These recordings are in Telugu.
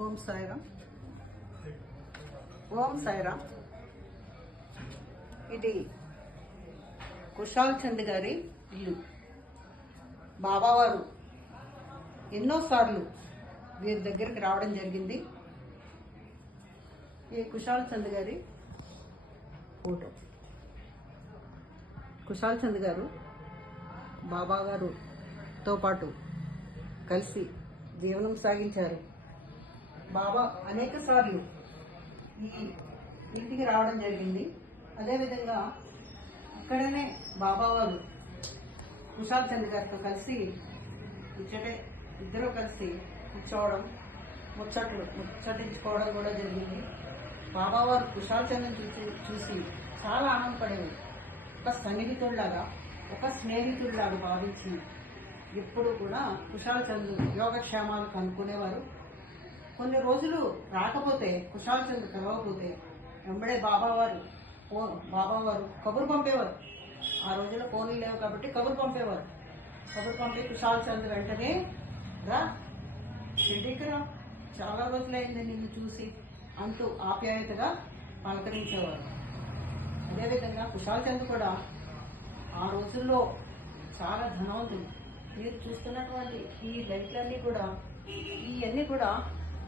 ఓం సాయిరామ్. ఓం సాయిరామ్. ఇది కుశాల్ చంద్ గారి ఇల్లు. బాబావారు ఎన్నోసార్లు వీరి దగ్గరికి రావడం జరిగింది. ఈ కుశాల్ చంద్ గారి ఫోటో. కుశాల్ చంద్ గారు బాబా గారుతో పాటు కలిసి జీవనం సాగించారు. బాబా అనేక సార్లు ఈ ఇంటికి రావడం జరిగింది. అదేవిధంగా ఇక్కడనే బాబా వారు కుశాల్ చంద్ గారితో కలిసి ఇచ్చటే ఇద్దరు కలిసి కూర్చోవడం, ముచ్చటించుకోవడం కూడా జరిగింది. బాబావారు కుశాల్ చంద్ని చూసి చాలా ఆనందపడేవారు. ఒక సన్నిహితుడిలాగా, ఒక స్నేహితుడిలాగా భావించి ఎప్పుడు కూడా కుశాల్ చంద్ యోగక్షేమాలు కనుక్కునేవారు. కొన్ని రోజులు రాకపోతే, కుశాల్ చంద్ కలవకపోతే వెంబడే బాబావారు కబురు పంపేవారు. ఆ రోజుల్లో ఫోన్లు లేవు కాబట్టి కబురు పంపేవారు. కబురు పంపి కుశాల్ చంద్ వెంటనే రా, షిరిడీకి రా, చాలా రోజులైంది నిన్ను చూసి అంటూ ఆప్యాయతగా పలకరించేవారు. అదేవిధంగా కుశాల్ చంద్ కూడా ఆ రోజుల్లో చాలా ధనవంతుడు. మీరు చూస్తున్నటువంటి ఈ లైట్లన్నీ కూడా ఇవన్నీ కూడా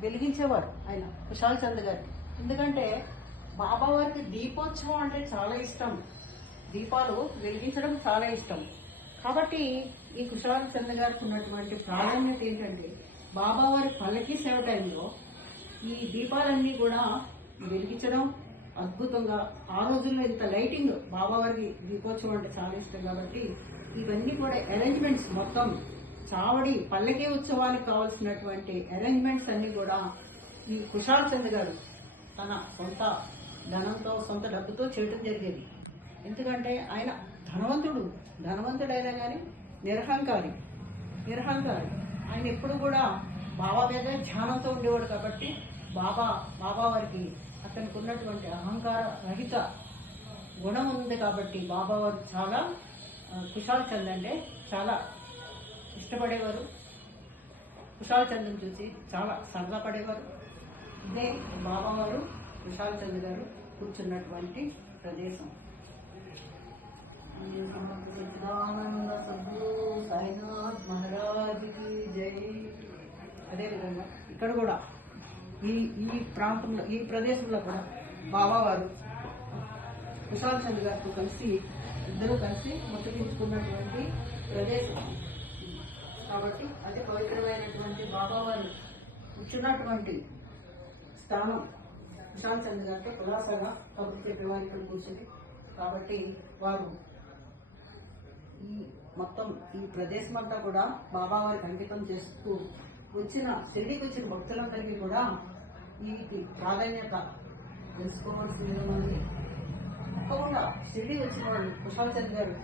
వెలిగించేవారు ఆయన కుశాల్ చంద్ గారు. ఎందుకంటే బాబా వారికి దీపోత్సవం అంటే చాలా ఇష్టం, దీపాలు వెలిగించడం చాలా ఇష్టం. కాబట్టి ఈ కుశాల్ చంద్ గారికి ఉన్నటువంటి ప్రాధాన్యత ఏంటంటే బాబా వారి పల్లకి సేవ టైంలో ఈ దీపాలన్నీ కూడా వెలిగించడం అద్భుతంగా. ఆ రోజుల్లో ఇంత లైటింగ్, బాబావారికి దీపోత్సవం అంటే చాలా ఇష్టం కాబట్టి ఇవన్నీ కూడా అరేంజ్మెంట్స్ మొత్తం చావడి పల్లకి ఉత్సవానికి కావాల్సినటువంటి అరేంజ్మెంట్స్ అన్ని కూడా ఈ కుశాల్ చంద్ గారు తన సొంత ధనంతో, సొంత డబ్బుతో చేయడం జరిగేది. ఎందుకంటే ఆయన ధనవంతుడైనా కానీ నిరహంకారి. ఆయన ఎప్పుడు కూడా బాబా మీద ధ్యానంతో ఉండేవాడు. కాబట్టి బాబా వారికి అతనికి ఉన్నటువంటి అహంకార రహిత గుణం ఉంది. కాబట్టి బాబా వారు చాలా కుశాల్ చంద్ అంటే చాలా ఇష్టపడేవారు. కుశాల్ చంద్ని చూసి చాలా సరదా పడేవారు. ఇదే బాబావారు కుశాల్ చంద్ గారు కూర్చున్నటువంటి ప్రదేశం. సచ్చిదానంద సద్గురు సాయినాథ్ మహారాజ్ కి జై. అదేవిధంగా ఇక్కడ కూడా ఈ ప్రాంతంలో, ఈ ప్రదేశంలో కూడా బాబావారు కుశాల్ చంద్ గారితో కలిసి ఇద్దరు కలిసి ముట్టగించుకున్నటువంటి ప్రదేశం. కాబట్టి అతి పవిత్రమైనటువంటి బాబావారు కూర్చున్నటువంటి స్థానం కుశాల్ చంద్ గారితో కులాసాగా కబుర్లు చెప్పేవారు ఇక్కడ కూర్చుని. కాబట్టి వారు మొత్తం ఈ ప్రదేశం అంతా కూడా బాబావారికి అంకితం చేస్తూ షిరిడీకి వచ్చిన భక్తులందరికీ కూడా వీటి ప్రాధాన్యత తెలుసుకోవాల్సింది ఉంది. తప్పకుండా షిరిడీ వచ్చిన వాళ్ళు కుశాల్ చంద్ గారు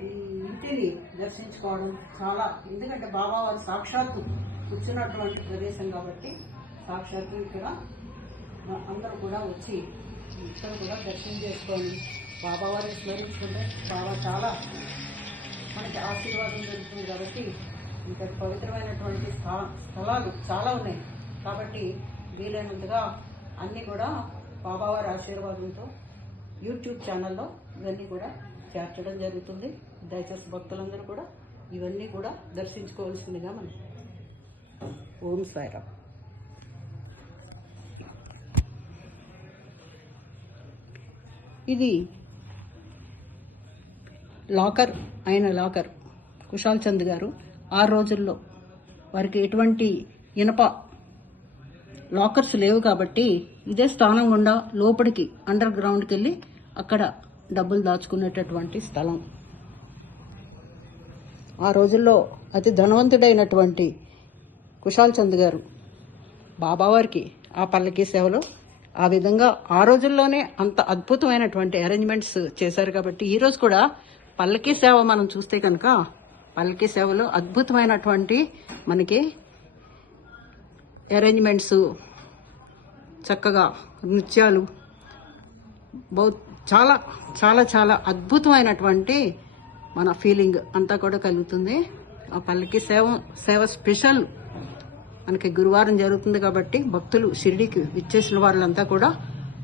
ఈ ఇంటిని దర్శించుకోవడం చాలా, ఎందుకంటే బాబావారు సాక్షాత్తు కూర్చున్నటువంటి ప్రదేశం కాబట్టి సాక్షాత్తు ఇక్కడ అందరూ కూడా వచ్చి ఇక్కడ కూడా దర్శనం చేసుకొని బాబావారిని స్మరించుకుంటే బాబా చాలా మనకి ఆశీర్వాదం జరుగుతుంది. కాబట్టి ఇంత పవిత్రమైనటువంటి స్థలాలు చాలా ఉన్నాయి. కాబట్టి వీలైనంతగా అన్నీ కూడా బాబావారి ఆశీర్వాదంతో యూట్యూబ్ ఛానల్లో ఇవన్నీ కూడా చేర్చడం జరుగుతుంది. దయచేసి భక్తులందరూ కూడా ఇవన్నీ కూడా దర్శించుకోవాల్సిందిగా మనం. ఓం సాయిరామ్. ఇది లాకర్ కుశాల్ చంద్ గారు ఆ రోజుల్లో వారికి ఎటువంటి ఇనప లాకర్స్ లేవు కాబట్టి ఇదే స్థానం గుండా లోపలికి అండర్ గ్రౌండ్కి వెళ్ళి అక్కడ డబ్బులు దాచుకునేటటువంటి స్థలం. ఆ రోజుల్లో అతి ధనవంతుడైనటువంటి కుశాల్ చంద్ గారు బాబావారికి ఆ పల్లకీ సేవలో ఆ విధంగా ఆ రోజుల్లోనే అంత అద్భుతమైనటువంటి అరేంజ్మెంట్స్ చేశారు. కాబట్టి ఈరోజు కూడా పల్లకీ సేవ మనం చూస్తే కనుక పల్లకీ సేవలో అద్భుతమైనటువంటి మనకి అరేంజ్మెంట్స్, చక్కగా నృత్యాలు, చాలా చాలా చాలా అద్భుతమైనటువంటి మన ఫీలింగ్ అంతా కూడా కలుగుతుంది. ఆ పల్లకి సేవ స్పెషల్ మనకి గురువారం జరుగుతుంది కాబట్టి భక్తులు షిరిడీకి విచ్చేసిన వాళ్ళంతా కూడా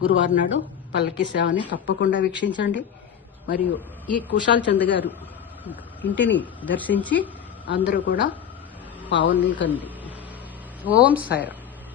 గురువారం నాడు పల్లకి సేవని తప్పకుండా వీక్షించండి. మరియు ఈ కుశాల్ చంద్ గారు ఇంటిని దర్శించి అందరూ కూడా పావని కండి. ఓం సాయిరామ్.